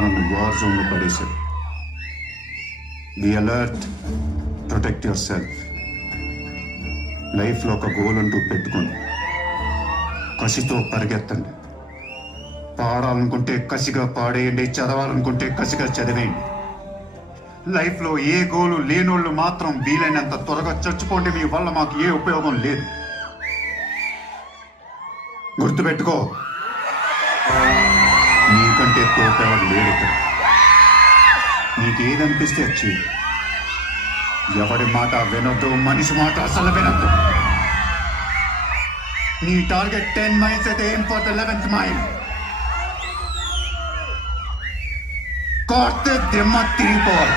మనల్ని వార్ జోన్లో పడేశారు. Be alert, protect your self. లైఫ్లో ఒక గోల్ అంటూ పెట్టుకోండి. కసితో పరిగెత్తండి. పాడాలనుకుంటే కసిగా పాడేయండి, చదవాలనుకుంటే కసిగా చదివేయండి. లైఫ్లో ఏ గోలు లేనోళ్ళు మాత్రం వీలైనంత త్వరగా చచ్చిపోండి. మీ వల్ల మాకు ఏ ఉపయోగం లేదు. గుర్తుపెట్టుకో, నీకంటే తోపేవాడు లేడు ఇక్కడ. నీకేదనిపిస్తే వచ్చి ఎవడి మాట వినొద్దు, మనిషి మాట అసలు వినొద్దు. నీ టార్గెట్ 10 miles అయితే aim for the 11th mile. కొడితే దిమ్మ తిరిగిపోవాలి.